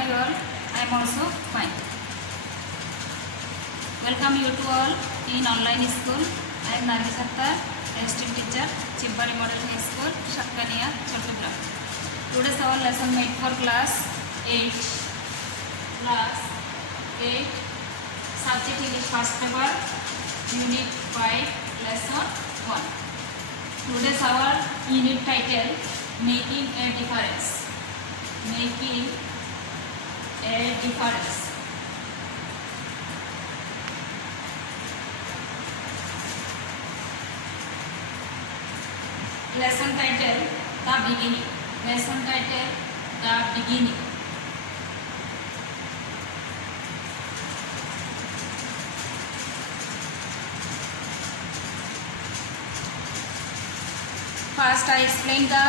are you all? I am also fine. Welcome you to all in online school. I am Nargis Akhtar, assistant teacher, Chimbari Model High School, Shakkaniya, Chattogram. Today's our lesson made for class 8. Subject English first paper, Unit 5, Lesson 1. Today's our unit title, Making a Difference. Making a difference. Lesson title, The Beginning. Lesson title, The Beginning. First I explain the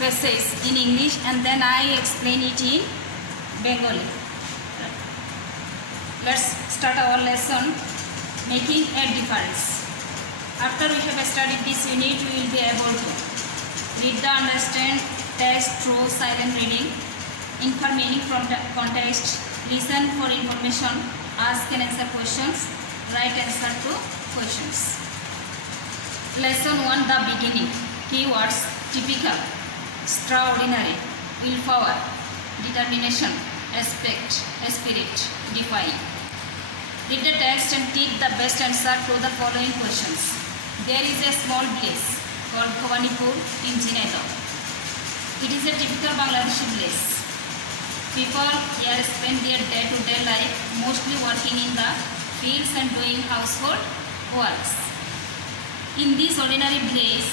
passage in English and then I explain it in Bengali. Let's start our lesson, Making a Difference. After we have studied this unit, we will be able to read the understand text through silent reading, infer meaning from the context, listen for information, ask and answer questions, write answer to questions. Lesson 1, The Beginning. Keywords: typical, extraordinary, willpower, determination, aspect, spirit, define. Read the text and take the best answer to the following questions. There is a small place called Bhawanipur in Jhindaida. It is a typical Bangladeshi place. People here spend their day-to-day life mostly working in the fields and doing household works. In this ordinary place,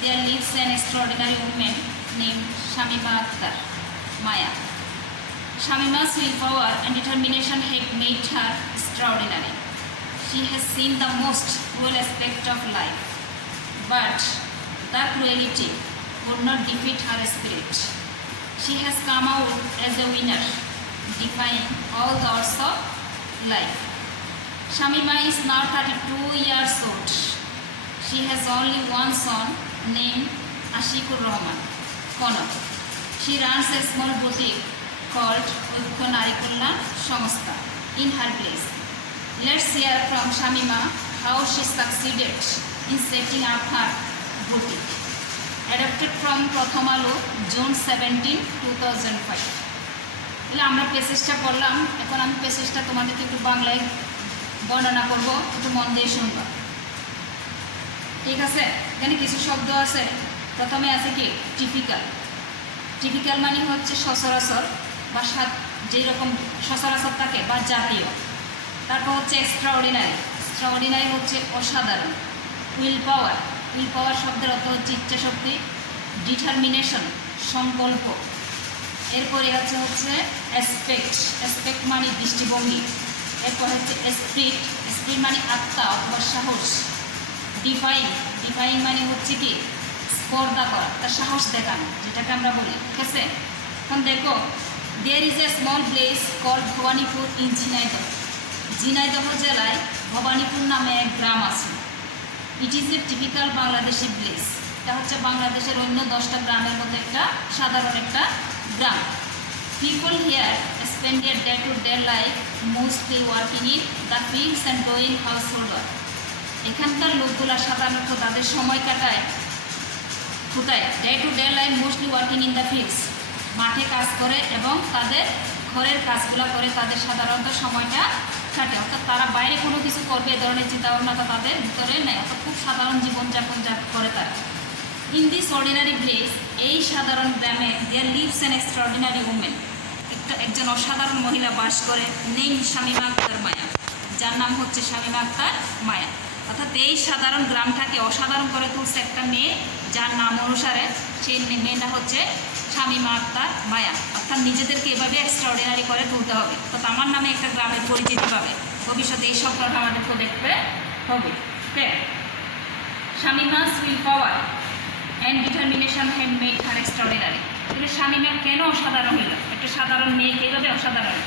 there lives an extraordinary woman named Shamima Akhtar, Maya. Shamima's willpower and determination have made her extraordinary. She has seen the most cruel aspect of life, but the cruelty would not defeat her spirit. She has come out as a winner, defying all the odds of life. Shamima is now 32 years old. She has only one son named Ashikur Rahman, Konok. She runs a small boutique called Oikko Nari Kalyan Samstha in her place. Let's hear from Shamima how she succeeded in setting up her boutique. Adapted from Pratham Alo, June 17, 2005. তাহলে আমরা পেসেজটা পড়লাম, এখন আমি পেসেজটা তোমাদেরকে একটু বাংলায় বর্ণনা করব, একটু মন দিয়ে শুনবা। ঠিক আছে? এখানে কিছু শব্দ আছে। প্রথমে আছে কি টিপিক্যাল। টিপিক্যাল মানে হচ্ছে সচরাচর বা যেরকম সচরাচর থাকে বা জাতীয়। তারপর হচ্ছে এক্সট্রাঅর্ডিনারি। এক্সট্রাঅর্ডিনারি হচ্ছে অসাধারণ। Will power. উইল পাওয়ার শব্দের অর্থ হচ্ছে ইচ্ছাশক্তি। ডিটারমিনেশন সংকল্প। এরপরে হচ্ছে অ্যাসপেক্ট। অ্যাসপেক্ট মানে দৃষ্টিভঙ্গি। এরপর হচ্ছে স্পিরিট। স্পিরিট মানে আত্মা অথবা সাহস। ডিফাইন। ডিফাইন মানে হচ্ছে কি স্পর্ধা করা, তার সাহস দেখানো, যেটাকে আমরা বলি। ঠিক আছে? এখন দেখো, there is a small place called Bhabanipur in Jhenaidah. Jhenaidah জেলায় ভবানীপুর নামে এক গ্রাম আছে। It is a typical Bangladeshi place. এটা হচ্ছে বাংলাদেশের অন্য 10টা গ্রামের মধ্যে একটা সাধারণ একটা গ্রাম। People here spend their day to day life mostly working in the fields and doing household work. এখানকার লোকগুলা সাধারণত তাদের সময় কাটায় কোথায়? Day to day life mostly working in the fields. মাঠে কাজ করে এবং তাদের ঘরের কাজগুলো করে তাদের সাধারণত সময়টা কাটে। অর্থাৎ তারা বাইরে কোনো কিছু করবে এ ধরনের চিন্তাভাবনাটা তাদের ভিতরে নেই। অর্থাৎ খুব সাধারণ জীবনযাপন করে তারা। ইন দিস অর্ডিনারি প্লেস, এই সাধারণ গ্রামে their lives an extraordinary women. একজন অসাধারণ মহিলা বাস করে, নেম শামিমা আক্তার মায়া, যার নাম হচ্ছে শামিমা আক্তার মায়া। অর্থাৎ এই সাধারণ গ্রামটাকে অসাধারণ করে তুলছে একটা মেয়ে, যার নাম অনুসারে সেই মেয়েটা হচ্ছে শামিমা আক্তার মায়া। অর্থাৎ নিজেদেরকে এভাবে এক্সট্রাঅর্ডিনারি করে তুলতে হবে। অর্থাৎ আমার নামে একটা গ্রামের পরিচিতি পাবে ভবিষ্যতে। এই সবটা আমাদেরকে দেখতে হবে। Okay, Shamima's will power and determination have made her extraordinary. তাহলে শামিমা কেন অসাধারণ হইল? একটা সাধারণ মেয়ে কীভাবে অসাধারণ?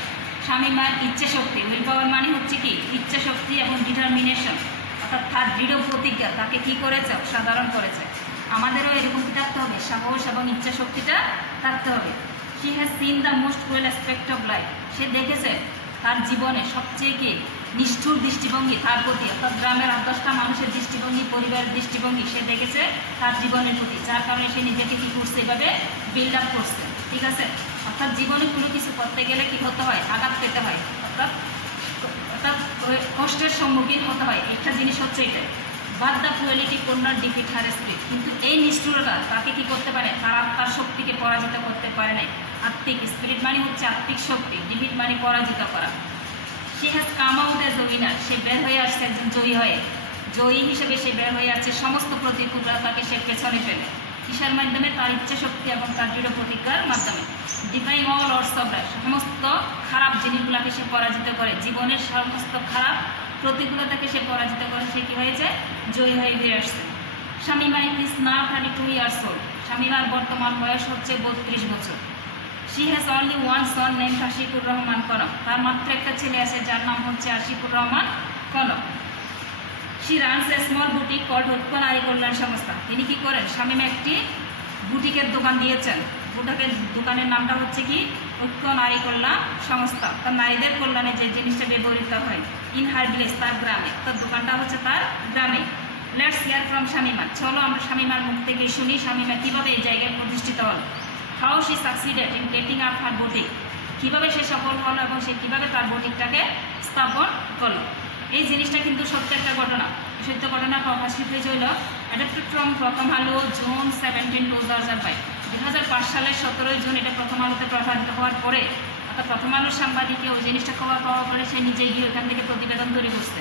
শামিমার ইচ্ছাশক্তি। উইল পাওয়ার মানে হচ্ছে কি ইচ্ছাশক্তি এবং ডিটারমিনেশন, অর্থাৎ তার দৃঢ় প্রতিজ্ঞা তাকে কী করেছে? অসাধারণ করেছে। আমাদেরও এরকম থাকতে হবে, সাহস এবং ইচ্ছাশক্তিটা থাকতে হবে। She has seen the most cruel aspect of life, সে দেখেছে তার জীবনে সবচেয়ে কি নিষ্ঠুর দৃষ্টিভঙ্গি তার প্রতি, অর্থাৎ গ্রামের 8-10টা মানুষের দৃষ্টিভঙ্গি, পরিবারের দৃষ্টিভঙ্গি সে দেখেছে তার জীবনের প্রতি, যার কারণে সে নিজেকে কী করছে, এভাবে বিল্ড আপ করছে। ঠিক আছে, অর্থাৎ জীবনে কোনো কিছু করতে গেলে কী হতে হয়, আঘাত পেতে হয়, অর্থাৎ কষ্টের সম্মুখীন হতে হয়। একটা জিনিস হচ্ছে এটা, but the cruelty could not defeat her spirit, কিন্তু এই নিষ্ঠুরতা তাকে কি করতে পারে, তার আত্মার শক্তিকে পরাজিত করতে পারে নাই। আত্মিক স্পিরিট মানে হচ্ছে আত্মিক শক্তি, ডিফিট মানে পরাজিত করা। She has come out as a winner, সে বের হয়ে আসছে একজন জয়ী হিসেবে সে বের হয়ে আসছে সমস্ত প্রতিকূলতাকে সে পেছনে ফেলে। কিসের মাধ্যমে, তার ইচ্ছা শক্তি এবং তার দৃঢ় প্রতিজ্ঞার মাধ্যমে। ডিফাইং অল অর্স অফ লাইফ, সমস্ত খারাপ জিনিসগুলোকে সে পরাজিত করে, জীবনের সমস্ত খারাপ প্রতিকূলতাকে সে পরাজিত করে, সে কী হয়েছে, জয়ী হয়ে বেরিয়ে আসছে। Shamima is now 32 years old, শামিমার বর্তমান বয়স হচ্ছে 32 বছর। She has only one son name Ashikur Rahman Kanak, তার মাত্র একটা ছেলে আছে যার নাম হচ্ছে Ashikur Rahman Kanak. She runs a small boutique called Oikya Nari কল্যাণ সংস্থা, তিনি কি করেন, শামিমা একটি বুটিকের দোকান দিয়েছেন, দোকানের নামটা হচ্ছে কি, ঐক্য নারী কল্যাণ সংস্থা, তার নারীদের কল্যাণে যে জিনিসটা ব্যবহৃত হয়। ইন হার ভিলেজ, তার গ্রামে, তার দোকানটা হচ্ছে তার গ্রামে। লেটস হিয়ার ফ্রম শামিমা, চলো আমরা শামিমার মুখ থেকে শুনি শামিমা কীভাবে এই জায়গায় প্রতিষ্ঠিত হল। How she succeeded in getting up her boutique, কীভাবে সে সফল হলো এবং সে কীভাবে তার বুটিকটাকে স্থাপন করলো। এই জিনিসটা কিন্তু সত্য একটা ঘটনা, সত্য ঘটনা প্রকাশিত হইল অ্যাডাপ্টেড ফ্রম প্রথম আলো জুন 17, 2005, 2005 সালের 17 জুন এটা প্রথম আলোতে প্রকাশিত হওয়ার পরে, অর্থাৎ প্রথম আলোর সাংবাদিকে ওই জিনিসটা খবর পাওয়ার পরে সে নিজে গিয়ে ওখান থেকে প্রতিবেদন তৈরি করছে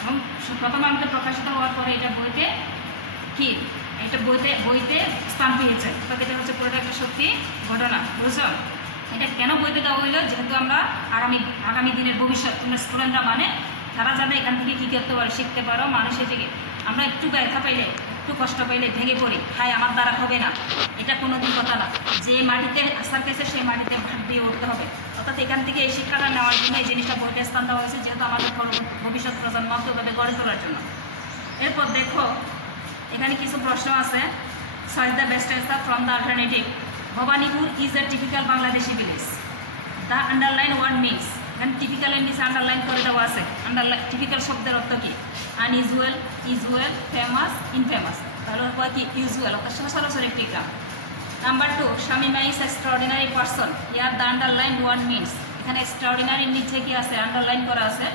এবং প্রথম আলোতে প্রকাশিত হওয়ার পরে এটা বইতে কি, এটা বইতে স্থান পেয়েছে। তো এটা হচ্ছে পুরোটা একটা সত্যি ঘটনা, বুঝছো? এটা কেন বইতে দেওয়া হইলো, যেহেতু আমরা আগামী দিনের ভবিষ্যৎ তোমরা স্টুডেন্টরা, মানে তারা যাতে এখান থেকে কী করতে পারো, শিখতে পারো। মানুষের থেকে আমরা একটু ব্যথা পাইলে, একটু কষ্ট পাইলে ভেঙে পড়ি, হাই আমার দ্বারা হবে না, এটা কোনো দিন কথা না। যে মাটিতে আসার পেছে সেই মাটিতে ভাত দিয়ে উঠতে হবে। অর্থাৎ এখান থেকে এই শিক্ষাটা নেওয়ার জন্য এই জিনিসটা বইতে স্থান দেওয়া হয়েছে, যেহেতু আমাদের ভবিষ্যৎ প্রজন্মকে ওভাবে গড়ে তোলার জন্য। এরপর দেখো এখানে কিছু প্রশ্ন আছে। Search the best answer from the alternative. Bhabanipur is a typical Bangladeshi village. The underline word means, এখানে টিপিক্যালের নিচে আন্ডারলাইন করে দেওয়া আছে। টিপিক্যাল শব্দের অর্থ কি, আনইউজুয়াল, ইউজুয়াল, ফেমাস, ইনফেমাস। তাহলে হয় কি, ইউজুয়াল অর্থাৎ সচরাচর একটি গ্রাম। Number 2, Shamima is extraordinary person. Here the underline word means, এখানে এক্সট্রাঅর্ডিনারির নিচে কি আছে, আন্ডারলাইন করা আছে।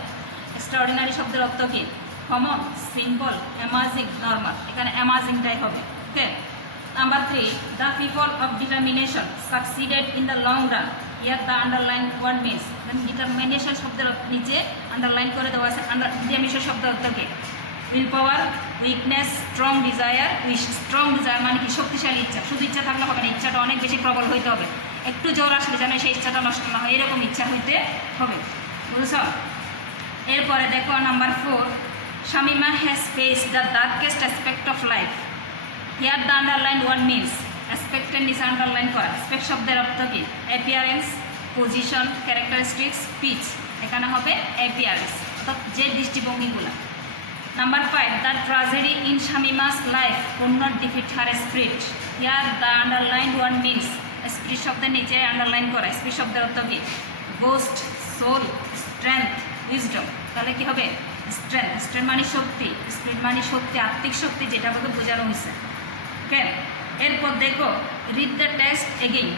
এক্সট্রাঅর্ডিনারি শব্দের অর্থ কি, কমন, সিম্পল, অ্যামাজিং, নর্মাল। এখানে অ্যামাজিংটাই হবে। Okay. Number 3, the people of determination succeeded in the long run. Here the underline word means, determination শব্দের নিচে আন্ডারলাইন করে দেওয়া আছে। ডিটারমিনেশন শব্দের অর্থ কি, will power, weakness, strong desire. Strong desire মানে কি, শক্তিশালী ইচ্ছা। শুধু ইচ্ছা থাকলে হবে না, ইচ্ছাটা অনেক বেশি প্রবল হইতে হবে। একটু জোর আসলে যেন সেই ইচ্ছাটা নষ্ট না হয়, এরকম ইচ্ছা হইতে হবে, বুঝছ? এরপরে দেখো number 4, Shamima has face the darkest aspect of life. Here the underline word means, অ্যাসপেক্টের নিচে আন্ডারলাইন করা। অ্যাসপেক্ট শব্দের অর্থ কি, অ্যাপিয়ারেন্স, পজিশন, ক্যারেক্টারিস্টিক্স, স্পিচ। এখানে হবে অ্যাপিয়ারেন্স, অর্থাৎ যে দৃষ্টিভঙ্গিগুলো। Number 5, the tragedy in Shamima's life could not defeat her spirit. Here the underline word means, spirit শব্দের নিচে আন্ডারলাইন করা। স্পিরিট শব্দের অর্থ কি, গোস্ট, সোল, স্ট্রেংথ, উইজডম। তাহলে কি হবে, স্ট্রেংথ। স্ট্রেংথ মানে শক্তি, স্পিরিট মানে শক্তি, আত্মিক শক্তি, যেটা বলতে বোঝানো হয়েছে। ওকে। এরপর দেখো, রিড দ্য টেক্সট এগেইন,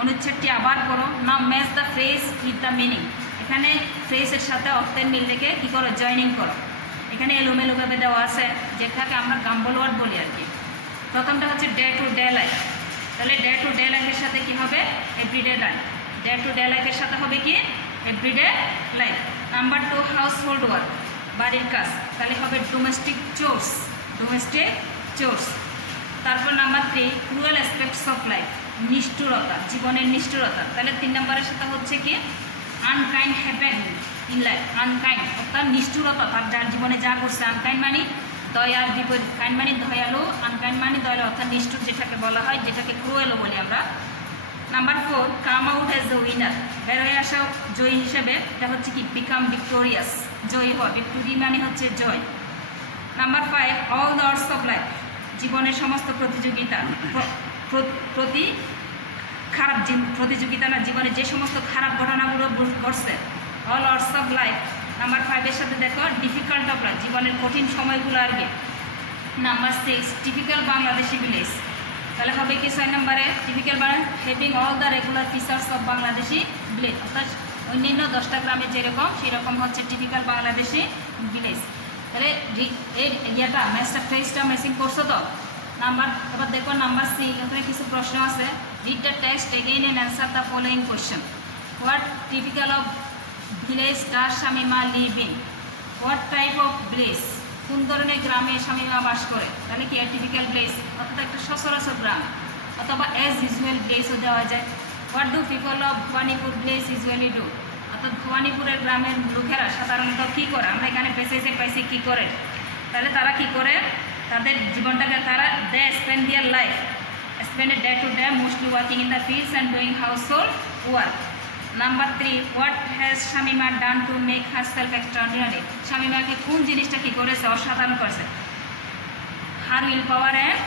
অনুচ্ছেদটি আবার পড়ো। Now match the phrase with the meaning. এখানে ফ্রেজের সাথে অর্থের মিল রেখে কী করো, জয়নিং করো। এখানে এলোমেলোভাবে দেওয়া আছে, যেটাকে আমরা গাম্বল ওয়ার্ড বলি আর কি। প্রথমটা হচ্ছে ডে টু ডে লাইফ। তাহলে ডে টু ডে লাইফের সাথে কি হবে, everyday life. Day to day লাইফের সাথে হবে কি, everyday life. Number 2, household work, বাড়ির কাজ। তাহলে হবে ডোমেস্টিক চোর্স, ডোমেস্টিক চোর্স। তারপর number 3, cruel aspects of life, নিষ্ঠুরতা, জীবনের নিষ্ঠুরতা। তাহলে 3 নম্বরের সাথে হচ্ছে কি, unkind happen in life. Unkind অর্থাৎ নিষ্ঠুরতা, তার যার জীবনে যা করছে। আনকাইন্ড মানে দয়ার বিপরীত, কাইন্ড মানে দয়ালু, আনকাইন্ড মানে দয়ালু অর্থাৎ নিষ্ঠুর, যেটাকে বলা হয়, যেটাকে ক্রুয়েলও বলি আমরা। Number 4, come out as the winner, বের হয়ে আসা জয়ী হিসেবে। এটা হচ্ছে কি, বিকাম ভিক্টোরিয়াস, জয়ী হওয়া। ভিক্টোরি মানে হচ্ছে জয়। Number 5, all the odds of life, জীবনের সমস্ত প্রতিযোগিতা, খারাপ প্রতিযোগিতা না, জীবনে যে সমস্ত খারাপ ঘটনাগুলো ঘটছে, অল অর্স অফ লাইফ। নাম্বার 5 এর সাথে দেখো ডিফিকাল্ট অফ লাইফ, জীবনের কঠিন সময়গুলো আর কি। নাম্বার 6 টিপিক্যাল বাংলাদেশি ভিলেজ, তাহলে হবে কি 6 নম্বরে typical having all the regular features of Bangladeshi village, অর্থাৎ অন্যান্য 10টা গ্রামে যেরকম সেরকম হচ্ছে টিপিক্যাল বাংলাদেশি ভিলেজ। তাহলে এর ইয়েটা ম্যাচটা ফেসটা ম্যাচিং করছো তো। নাম্বার এবার দেখো নাম্বার 6, এখানে কিছু প্রশ্ন আছে। Read the text again and answer the following question. What typical of village does Shamima live in? What type of village, কোন ধরনের গ্রামে শামিমা বাস করে? তাহলে কি টিপিক্যাল ভিলেজ অর্থাৎ একটা সচরাচর গ্রাম, অথবা অ্যাজ ইউজুয়াল ভিলেজও দেওয়া যায়। What do people of Bhabanipur village usually do? অর্থাৎ ভবানীপুরের গ্রামের লোকেরা সাধারণত কী করে? আমরা এখানে পেসেজে পাইছি কী করে, তাহলে তারা কি করে তাদের জীবনটাকে, তারা they spend their life spend day to day mostly working in the fields and doing household work. Number 3 what has Shamima done to make herself extraordinary? শামিমাকে কোন জিনিসটা কী করেছে, অসাধারণ করেছে? Her will power and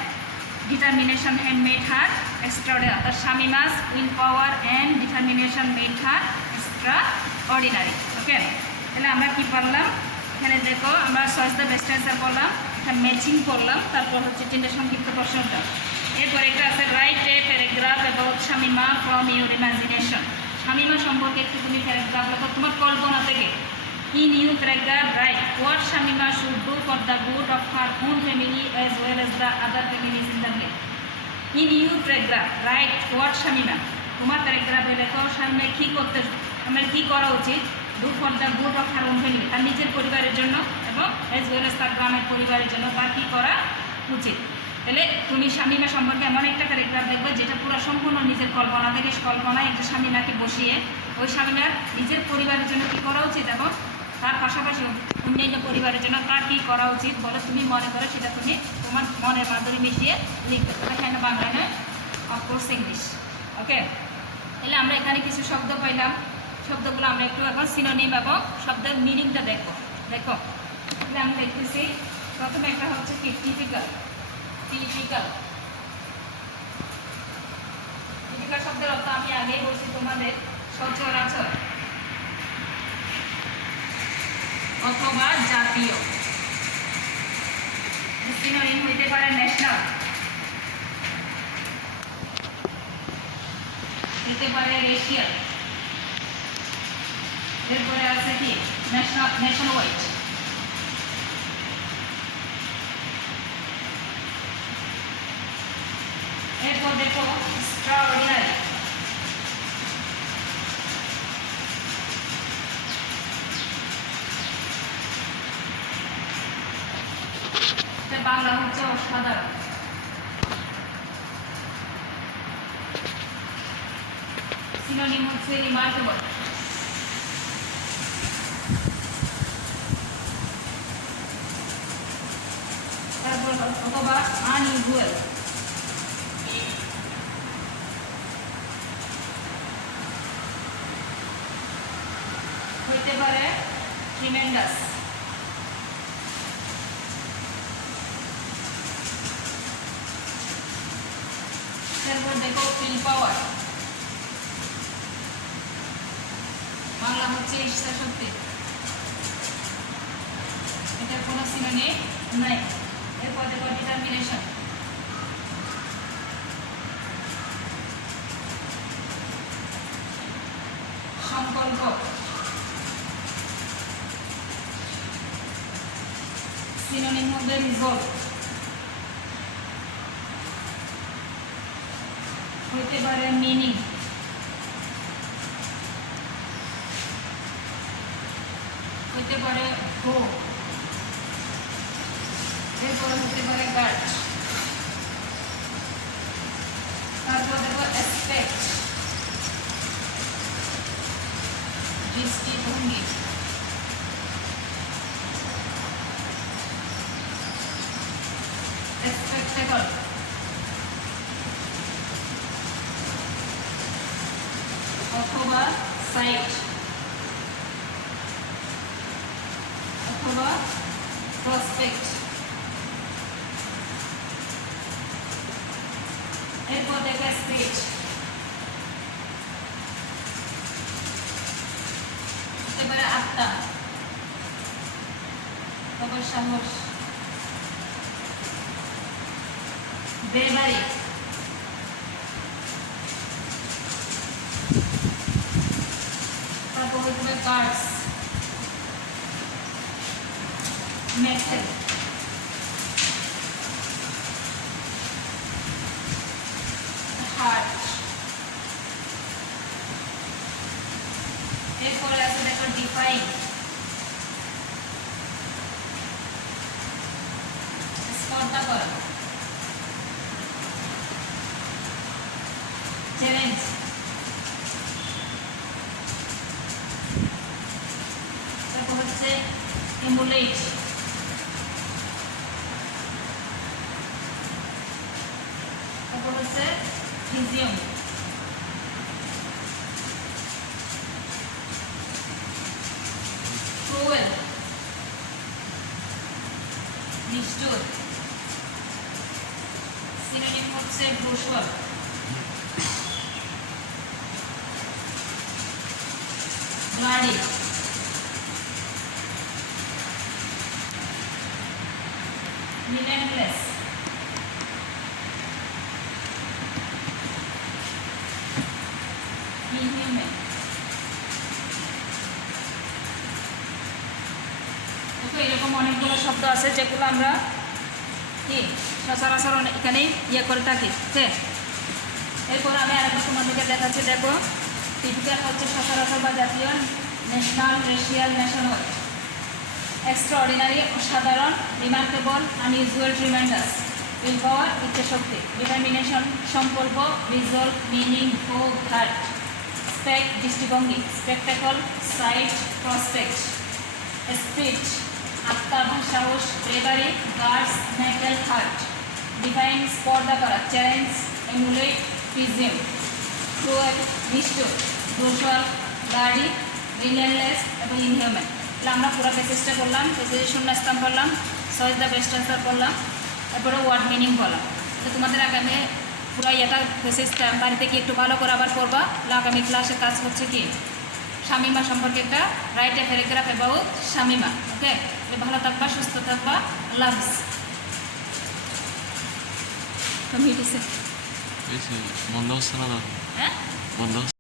determination had made her extraordinary, অর্থাৎ Shamima's will power and determination made her extraordinary. Okay, তাহলে আমরা কি পারলাম এখানে দেখো, আমরা চয়েস দ্য বেস্ট অ্যান্সার করলাম, এটা ম্যাচিং করলাম, তারপর হচ্ছে 3টে সংক্ষিপ্ত প্রশ্নটা। এরপর একটা আছে write a paragraph about Shamima from your imagination. Shamima সম্পর্কে একটু তুমি প্যারাগ্রাফ লেখো তোমার কল্পনা থেকে। In you paragraph write what Shamima should do for the good of her own family as well as the other families in the village. In you paragraph write what Shamima, তোমার প্যারাগ্রাফে লেখো শামিমা কী করতে, আমার কী করা উচিত, do for the good of her own family, তার নিজের পরিবারের জন্য, এবং অ্যাজ ওয়েল অ্যাজ তার গ্রামের পরিবারের জন্য তার কী করা উচিত। তাহলে তুমি শামিমা সম্পর্কে এমন একটা প্যারাগ্রাফ দেখবে যেটা পুরো সম্পূর্ণ নিজের কল্পনা থেকে, কল্পনায় একটা শামিমাকে বসিয়ে ওই শামিমার নিজের পরিবারের জন্য কী করা উচিত এবং তার পাশাপাশি অন্যান্য পরিবারের জন্য তার কী করা উচিত বলে তুমি মনে করো, সেটা তুমি তোমার মনের মাধুরী মিশিয়ে লিখতে পারো। এখানে বাংলা নয়, অফকোর্স ইংলিশ। ওকে, তাহলে আমরা এখানে কিছু শব্দ পাইলাম, শব্দগুলো আমরা একটু এখন সিনোনিম এবং শব্দের মিনিংটা দেখো। তাহলে আমি দেখতেছি প্রথমে একটা হচ্ছে কি টিপিক্যাল। টিপিক্যাল শব্দের অর্থ আমি আগেই বলছি তোমাদের, সচরাচর অথবা জাতীয়। সিনোনিম হইতে পারে ন্যাশনাল, হইতে পারে রেশিয়াল, এরপরে আছে কি ন্যাশনাল ওয়াইড। এরপর দেখো এক্সট্রাঅর্ডিনারি, বাংলা হচ্ছে অসাধারণ। সিনোনিম হচ্ছে রিমার্কেবল। তারপর অথবা আনইউজুয়াল, হইতে পারে ট্রিমেন্ডাস। তারপর দেখো ফিল পাওয়ার, বাংলা হচ্ছে ইচ্ছা শক্তি, এটার কোনো সিনোনিম নাই। এরপর দেখো ডিটারমিনেশন, সংকল্প, সিনোনিম হবে রিজলভ, হইতে পারে মিনিং, হইতে পারে গো, এরপরে হতে পারে গার্ড। তারপর দেখো অ্যাসপেক্ট, দৃষ্টিভঙ্গি, স্পেকটেকল, অথবা সাইট, অথবা প্রসপেক্ট। এরপর দেখো স্পিচ, আত্মা, তারপর সাহস, ব্রেভারি, তারপর হচ্ছে গার্ডস, মেথড, হার্ট। এরপরে আছে দেখো ডিফাইন, স্পর্ধা করা, চ্যালেঞ্জ, তারপর হচ্ছে এমুলেট, তারপর হচ্ছে ফিজিয়ম, ক্রুয়েল, নিষ্ঠুর, সিনোনিম হচ্ছে ব্রুশাল, ব্লাডি, relentless, inhuman। দেখো এরকম অনেকগুলো শব্দ আছে যেগুলো আমরা কি সচরাচর এখানেই করে থাকি, ঠিক আছে। এরপর আমি আরেকটা তোমাদেরকে দেখাচ্ছি। দেখো টিপিক্যাল হচ্ছে সচরাচর বা জাতীয়, ন্যাশনাল, রেশিয়াল, ন্যাশনাল, এক্সট্রাঅর্ডিনারি, অসাধারণ, remarkable, unusual, tremendous, will power, ইচ্ছাশক্তি, ডিটারমিনেশন, সংকল্প, resolve, meaning, hope, heart, spec, দৃষ্টিভঙ্গি, স্পেকটাকল, সাইট, প্রসপেক্ট, স্পিচ, আত্মা, সাহস, bravery, guts, mettle, heart, define, স্পর্ধা করা, চ্যালেঞ্জ, এমুলেট, প্রিজিম, ক্রুয়েল, নিষ্ঠুর, ব্রুশাল, ব্লাডি, রিলেনলেস এবং ইনহিউম্যান। আমরা পুরো প্যাসেজটা করলাম, প্যাসেজের শূন্যস্থান করলাম, সয়েজ দ্য বেস্ট আনসার করলাম, তারপরে ওয়ার্ড মিনিং করলাম। তো তোমাদের আগামী পুরো এটা প্যাসেজটা বাড়িতে কি একটু ভালো করে আবার করবা। আগামী ক্লাসে কাজ হচ্ছে কি শামিমা সম্পর্কে একটা write a paragraph about Shamima. Okay, ভালো থাকবা, সুস্থ থাকবা, লাভস। বন্ধ হচ্ছে না, হ্যাঁ বন্ধ